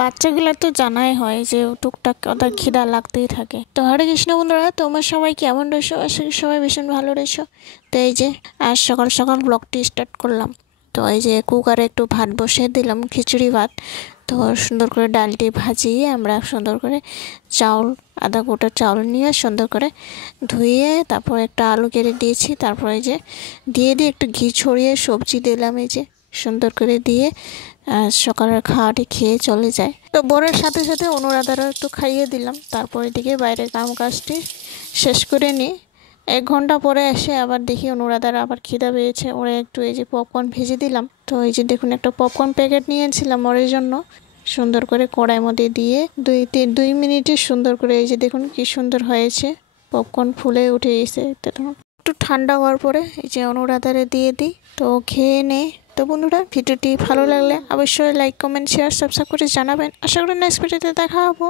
বাচ্চাগুলো তো জানাই হয় যে টুকটাক ওদের খিদা লাগতেই থাকে। তো হরে কৃষ্ণ বন্ধুরা, তোমার সবাই কেমন রয়েছো? আশা করি সবাই ভীষণ ভালো রয়েছো। তো এই যে আজ সকাল সকাল ব্লগটি স্টার্ট করলাম। তো এই যে কুকারে একটু ভাত বসিয়ে দিলাম, খিচুড়ি ভাত। তো সুন্দর করে ডালটি ভাজিয়ে আমরা সুন্দর করে চাউল, আধা গোটা চাউল নিয়ে সুন্দর করে ধুয়ে তারপর একটা আলু কেটে দিয়েছি। তারপর এই যে দিয়ে একটু ঘি ছড়িয়ে সবজি দিলাম, এই যে সুন্দর করে দিয়ে সকালের খাওয়াটি খেয়ে চলে যায়। তো বোনের সাথে সাথে অনুরাধারও একটু খাইয়ে দিলাম। তারপর এদিকে বাইরের কাম কাজটি শেষ করে নিই। 1 ঘন্টা পরে এসে আবার দেখি অনুরাধার আবার খিদা পেয়েছে। ওরা একটু এই যে পপকর্ন ভেজে দিলাম। তো এই যে দেখুন একটা পপকর্ন প্যাকেট নিয়েছিলাম ওর জন্য। সুন্দর করে কড়াইয়ের মধ্যে দিয়ে 2 মিনিটে সুন্দর করে এই যে দেখুন কি সুন্দর হয়েছে, পপকর্ন ফুলে উঠে এসে। একটু ঠান্ডা হওয়ার পরে এই যে অনুরাধারে দিয়ে দিই, তো খেয়ে নে। তো বন্ধুরা, ভিডিওটি ভালো লাগলে অবশ্যই লাইক, কমেন্ট, শেয়ার, সাবস্ক্রাইব করে জানাবেন। আশা করি নেক্সট ভিডিওতে দেখা হবো।